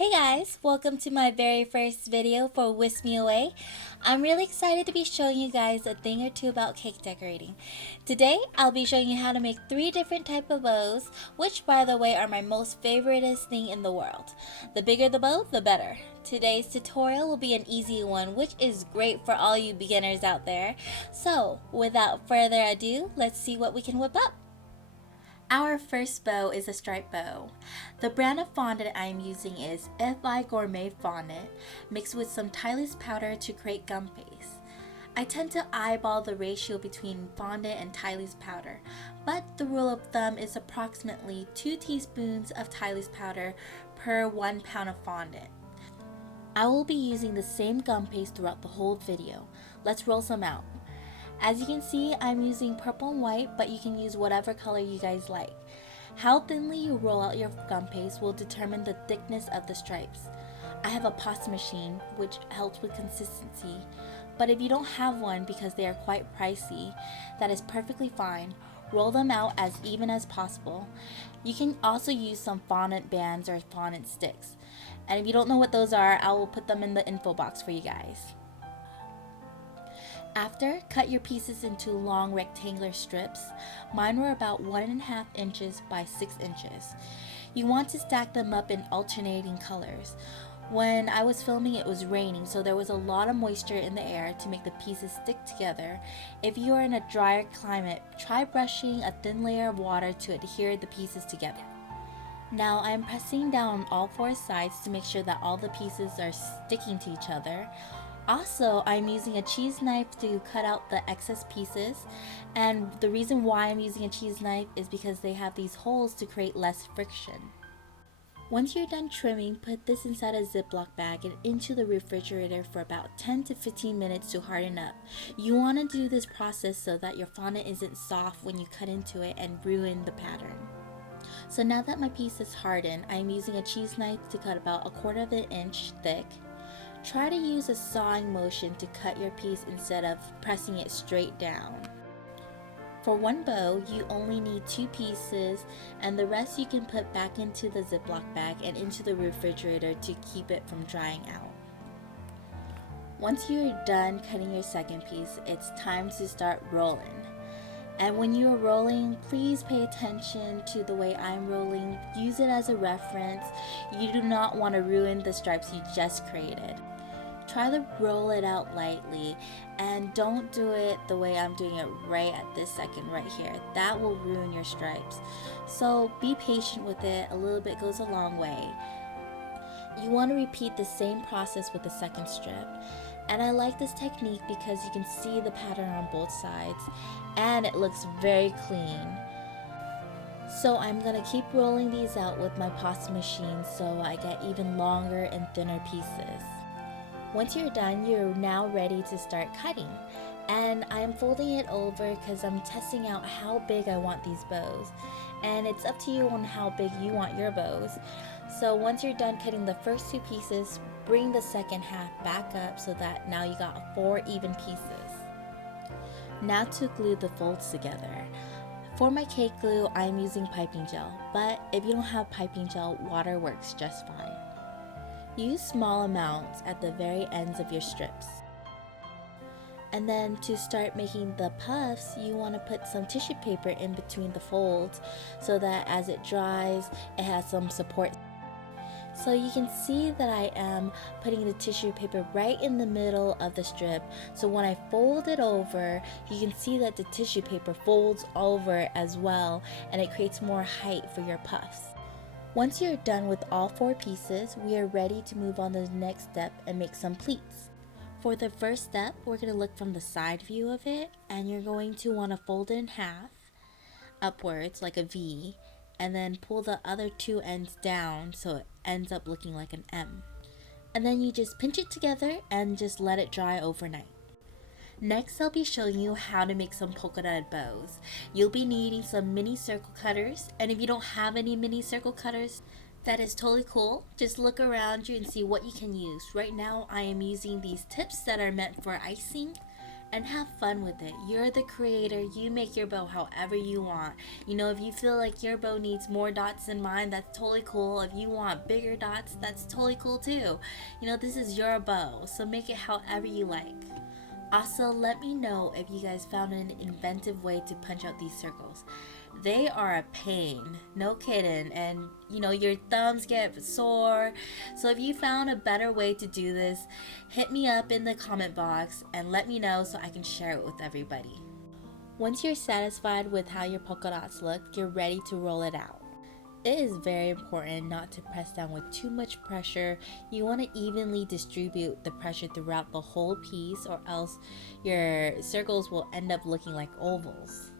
Hey guys, welcome to my very first video for Whisk Me Away. I'm really excited to be showing you guys a thing or two about cake decorating. Today, I'll be showing you how to make 3 different type of bows, which by the way are my most favoriteest thing in the world. The bigger the bow, the better. Today's tutorial will be an easy one, which is great for all you beginners out there. So, without further ado, let's see what we can whip up. Our first bow is a striped bow. The brand of fondant I am using is FI Gourmet Fondant, mixed with some Tyler's powder to create gum paste. I tend to eyeball the ratio between fondant and Tyler's powder, but the rule of thumb is approximately 2 teaspoons of Tyler's powder per 1 pound of fondant. I will be using the same gum paste throughout the whole video. Let's roll some out. As you can see, I'm using purple and white, but you can use whatever color you guys like. How thinly you roll out your gum paste will determine the thickness of the stripes. I have a pasta machine, which helps with consistency, but if you don't have one because they are quite pricey, that is perfectly fine. Roll them out as even as possible. You can also use some fondant bands or fondant sticks. And if you don't know what those are, I will put them in the info box for you guys. After, cut your pieces into long rectangular strips. Mine were about 1.5 inches by 6 inches. You want to stack them up in alternating colors. When I was filming, it was raining, so there was a lot of moisture in the air to make the pieces stick together. If you are in a drier climate, try brushing a thin layer of water to adhere the pieces together. Now I am pressing down on all 4 sides to make sure that all the pieces are sticking to each other. Also, I'm using a cheese knife to cut out the excess pieces, and the reason why I'm using a cheese knife is because they have these holes to create less friction. Once you're done trimming, put this inside a Ziploc bag and into the refrigerator for about 10 to 15 minutes to harden up. You want to do this process so that your fondant isn't soft when you cut into it and ruin the pattern. So now that my piece is hardened, I'm using a cheese knife to cut about 1/4 inch thick. Try to use a sawing motion to cut your piece instead of pressing it straight down. For one bow, you only need 2 pieces, and the rest you can put back into the Ziploc bag and into the refrigerator to keep it from drying out. Once you're done cutting your second piece, it's time to start rolling. And when you are rolling, please pay attention to the way I'm rolling. Use it as a reference. You do not want to ruin the stripes you just created. Try to roll it out lightly and don't do it the way I'm doing it right at this second right here. That will ruin your stripes. So be patient with it. A little bit goes a long way. You want to repeat the same process with the second strip. And I like this technique because you can see the pattern on both sides and it looks very clean. So I'm going to keep rolling these out with my pasta machine so I get even longer and thinner pieces. Once you're done, you're now ready to start cutting. And I'm folding it over because I'm testing out how big I want these bows. And it's up to you on how big you want your bows. So once you're done cutting the first 2 pieces, bring the second half back up so that now you got 4 even pieces. Now to glue the folds together. For my cake glue, I'm using piping gel, but if you don't have piping gel, water works just fine. Use small amounts at the very ends of your strips. And then to start making the puffs, you want to put some tissue paper in between the folds so that as it dries, it has some support. So you can see that I am putting the tissue paper right in the middle of the strip. So when I fold it over, you can see that the tissue paper folds over as well, and it creates more height for your puffs. Once you're done with all 4 pieces, we are ready to move on to the next step and make some pleats. For the first step, we're going to look from the side view of it, and you're going to want to fold it in half upwards like a V, and then pull the other 2 ends down so it ends up looking like an M. And then you just pinch it together and just let it dry overnight. Next, I'll be showing you how to make some polka dotted bows. You'll be needing some mini circle cutters, and if you don't have any mini circle cutters, that is totally cool. Just look around you and see what you can use. Right now, I am using these tips that are meant for icing, and have fun with it. You're the creator. You make your bow however you want. You know, if you feel like your bow needs more dots than mine, that's totally cool. If you want bigger dots, that's totally cool too. You know, this is your bow, so make it however you like. Also, let me know if you guys found an inventive way to punch out these circles. They are a pain, no kidding, and you know, your thumbs get sore. So if you found a better way to do this, hit me up in the comment box and let me know so I can share it with everybody. Once you're satisfied with how your polka dots look, you're ready to roll it out. It is very important not to press down with too much pressure. You want to evenly distribute the pressure throughout the whole piece, or else your circles will end up looking like ovals.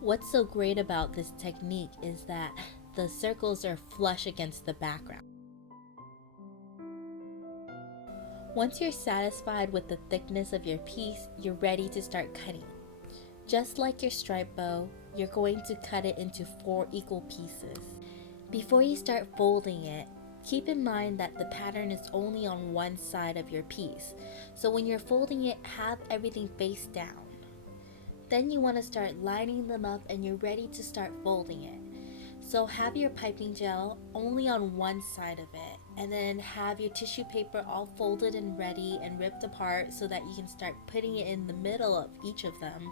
What's so great about this technique is that the circles are flush against the background. Once you're satisfied with the thickness of your piece, you're ready to start cutting. Just like your stripe bow, you're going to cut it into 4 equal pieces. Before you start folding it, keep in mind that the pattern is only on one side of your piece. So when you're folding it, have everything face down. Then you want to start lining them up and you're ready to start folding it. So have your piping gel only on one side of it, and then have your tissue paper all folded and ready and ripped apart so that you can start putting it in the middle of each of them.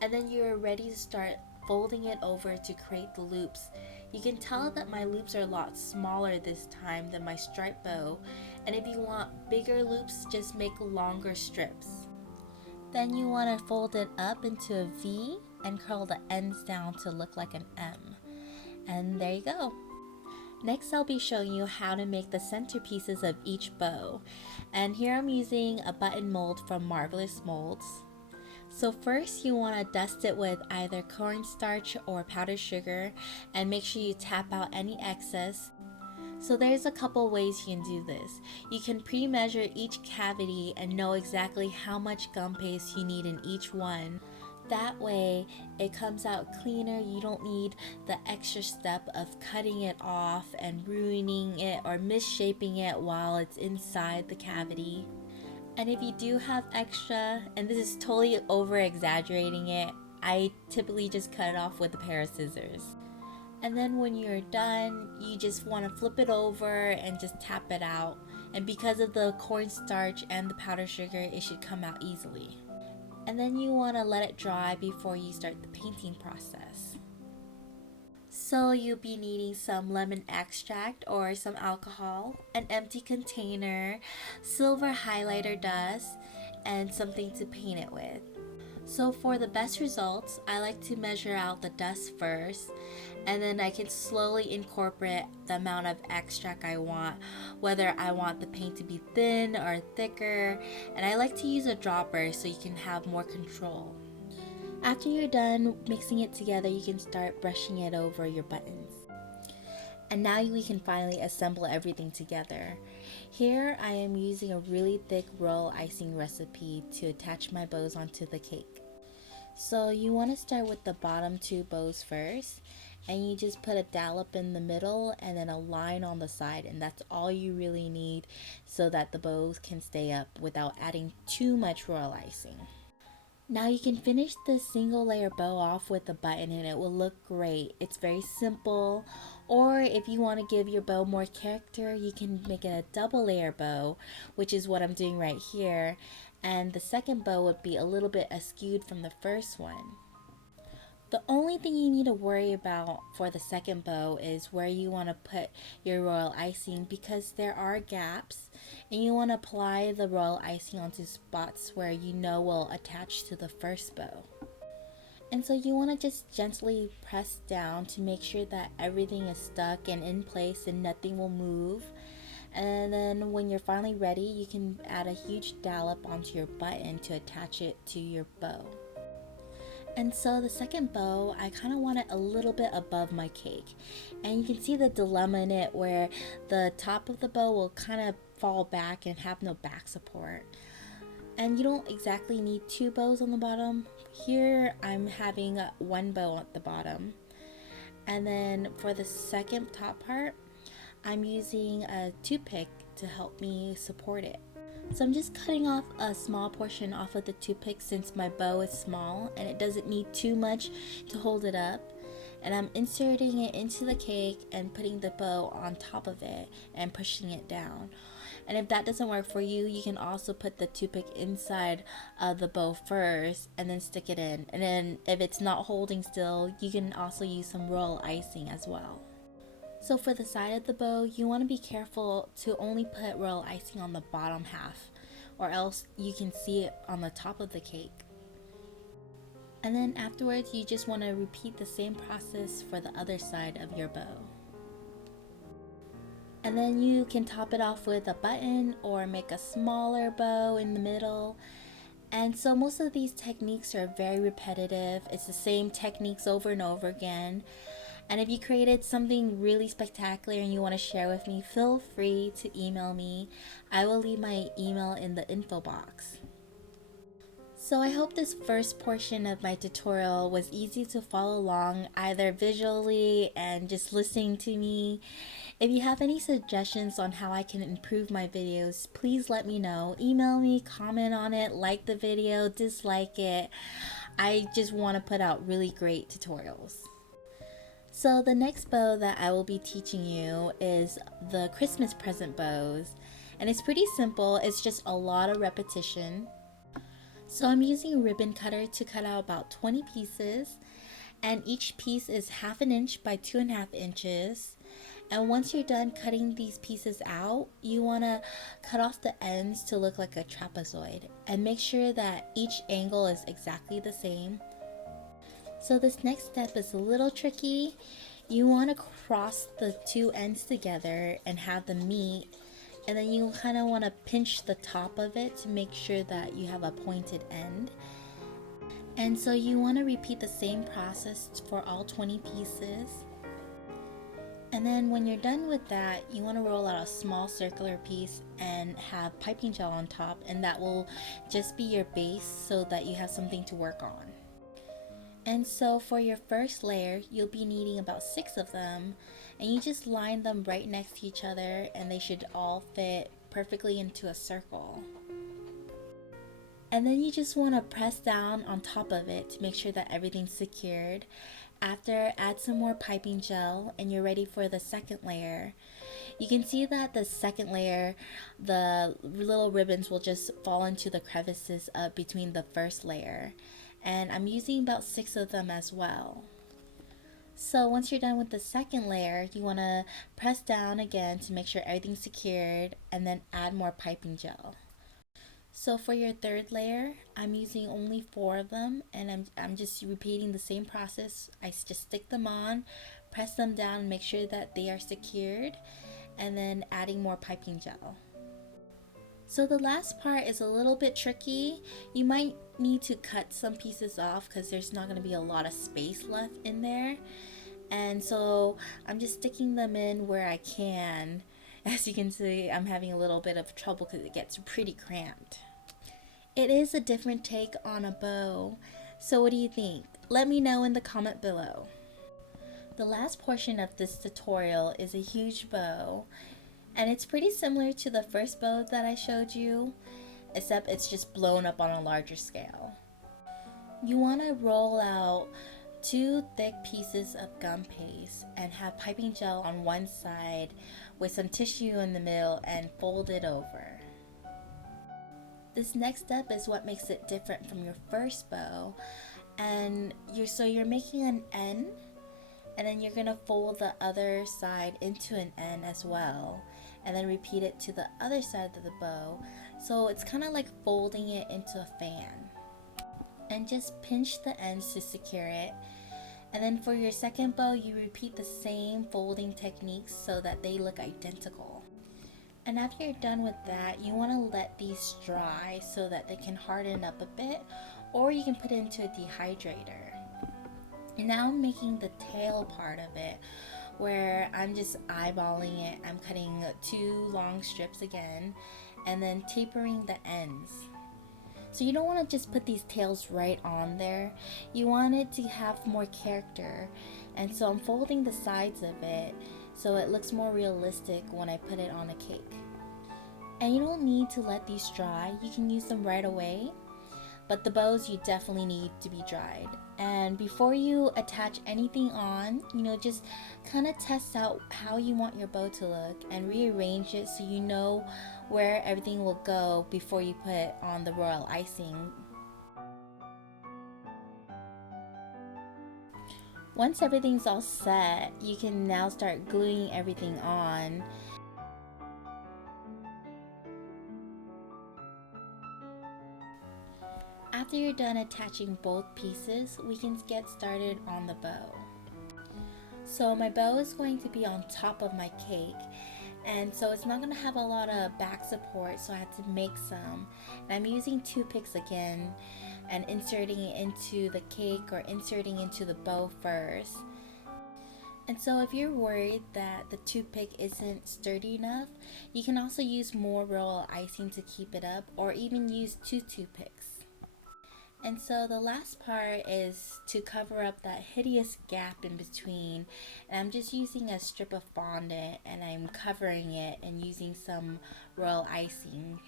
And then you're ready to start folding it over to create the loops. You can tell that my loops are a lot smaller this time than my stripe bow, and if you want bigger loops, just make longer strips. Then you want to fold it up into a V and curl the ends down to look like an M. And there you go. Next, I'll be showing you how to make the centerpieces of each bow. And here I'm using a button mold from Marvelous Molds. So first you want to dust it with either cornstarch or powdered sugar, and make sure you tap out any excess. So there's a couple ways you can do this. You can pre-measure each cavity and know exactly how much gum paste you need in each one. That way it comes out cleaner. You don't need the extra step of cutting it off and ruining it or misshaping it while it's inside the cavity. And if you do have extra, and this is totally over exaggerating it, I typically just cut it off with a pair of scissors. And then when you're done, you just want to flip it over and just tap it out. And because of the cornstarch and the powdered sugar, it should come out easily. And then you want to let it dry before you start the painting process. So you'll be needing some lemon extract or some alcohol, an empty container, silver highlighter dust, and something to paint it with. So for the best results, I like to measure out the dust first, and then I can slowly incorporate the amount of extract I want, whether I want the paint to be thin or thicker, and I like to use a dropper so you can have more control. After you're done mixing it together, you can start brushing it over your buttons. And now we can finally assemble everything together. Here I am using a really thick royal icing recipe to attach my bows onto the cake. So you want to start with the bottom 2 bows first, and you just put a dollop in the middle and then a line on the side, and that's all you really need so that the bows can stay up without adding too much royal icing. Now you can finish the single layer bow off with a button and it will look great. It's very simple. Or if you want to give your bow more character, you can make it a double layer bow, which is what I'm doing right here. And the second bow would be a little bit askewed from the first one. The only thing you need to worry about for the second bow is where you want to put your royal icing, because there are gaps and you want to apply the royal icing onto spots where you know will attach to the first bow. And so you want to just gently press down to make sure that everything is stuck and in place and nothing will move. And then when you're finally ready, you can add a huge dollop onto your button to attach it to your bow. And so the second bow, I kind of want it a little bit above my cake. And you can see the dilemma in it where the top of the bow will kind of fall back and have no back support. And you don't exactly need 2 bows on the bottom. Here I'm having 1 bow at the bottom. And then for the second top part, I'm using a toothpick to help me support it. So I'm just cutting off a small portion off of the toothpick since my bow is small and it doesn't need too much to hold it up. And I'm inserting it into the cake and putting the bow on top of it and pushing it down. And if that doesn't work for you, you can also put the toothpick inside of the bow first and then stick it in. And then if it's not holding still, you can also use some royal icing as well. So for the side of the bow, you want to be careful to only put royal icing on the bottom half, or else you can see it on the top of the cake. And then afterwards, you just want to repeat the same process for the other side of your bow. And then you can top it off with a button or make a smaller bow in the middle. And so most of these techniques are very repetitive. It's the same techniques over and over again. And if you created something really spectacular and you want to share with me, feel free to email me. I will leave my email in the info box. So I hope this first portion of my tutorial was easy to follow along, either visually and just listening to me. If you have any suggestions on how I can improve my videos, please let me know. Email me, comment on it, like the video, dislike it. I just want to put out really great tutorials. So the next bow that I will be teaching you is the Christmas present bows. And it's pretty simple, it's just a lot of repetition. So I'm using a ribbon cutter to cut out about 20 pieces. And each piece is 1/2 inch by 2.5 inches. And once you're done cutting these pieces out, you want to cut off the ends to look like a trapezoid. And make sure that each angle is exactly the same. So this next step is a little tricky. You want to cross the two ends together and have them meet, and then you kind of want to pinch the top of it to make sure that you have a pointed end. And so you want to repeat the same process for all 20 pieces. And then when you're done with that, you want to roll out a small circular piece and have piping gel on top, and that will just be your base so that you have something to work on. And so for your first layer, you'll be needing about 6 of them, and you just line them right next to each other and they should all fit perfectly into a circle. And then you just want to press down on top of it to make sure that everything's secured. After, add some more piping gel and you're ready for the second layer. You can see that the second layer, the little ribbons will just fall into the crevices between the first layer. And I'm using about 6 of them as well. So once you're done with the second layer, you want to press down again to make sure everything's secured and then add more piping gel. So for your third layer, I'm using only 4 of them, and I'm just repeating the same process. I just stick them on, press them down, and make sure that they are secured, and then adding more piping gel. So the last part is a little bit tricky. You might need to cut some pieces off because there's not going to be a lot of space left in there. And so I'm just sticking them in where I can. As you can see, I'm having a little bit of trouble because it gets pretty cramped. It is a different take on a bow. So what do you think? Let me know in the comment below. The last portion of this tutorial is a huge bow. And it's pretty similar to the first bow that I showed you, except it's just blown up on a larger scale. You want to roll out 2 thick pieces of gum paste and have piping gel on one side with some tissue in the middle and fold it over. This next step is what makes it different from your first bow, and you're making an N, and then you're going to fold the other side into an N as well, and then repeat it to the other side of the bow. So it's kind of like folding it into a fan. And just pinch the ends to secure it. And then for your second bow, you repeat the same folding techniques so that they look identical. And after you're done with that, you want to let these dry so that they can harden up a bit, or you can put it into a dehydrator. And now I'm making the tail part of it, where I'm just eyeballing it. I'm cutting 2 long strips again, and then tapering the ends. So you don't want to just put these tails right on there. You want it to have more character. And so I'm folding the sides of it so it looks more realistic when I put it on a cake. And you don't need to let these dry, you can use them right away. But the bows you definitely need to be dried. And before you attach anything on, just kind of test out how you want your bow to look and rearrange it so you know where everything will go before you put on the royal icing. Once everything's all set, you can now start gluing everything on. After you're done attaching both pieces, we can get started on the bow. So my bow is going to be on top of my cake, and so it's not going to have a lot of back support, so I had to make some. And I'm using toothpicks again and inserting it into the cake or inserting into the bow first. And so if you're worried that the toothpick isn't sturdy enough, you can also use more royal icing to keep it up, or even use 2 toothpicks. And so the last part is to cover up that hideous gap in between. And I'm just using a strip of fondant and I'm covering it and using some royal icing.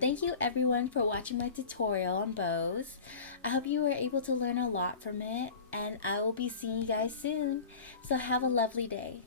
Thank you everyone for watching my tutorial on bows. I hope you were able to learn a lot from it, and I will be seeing you guys soon. So have a lovely day.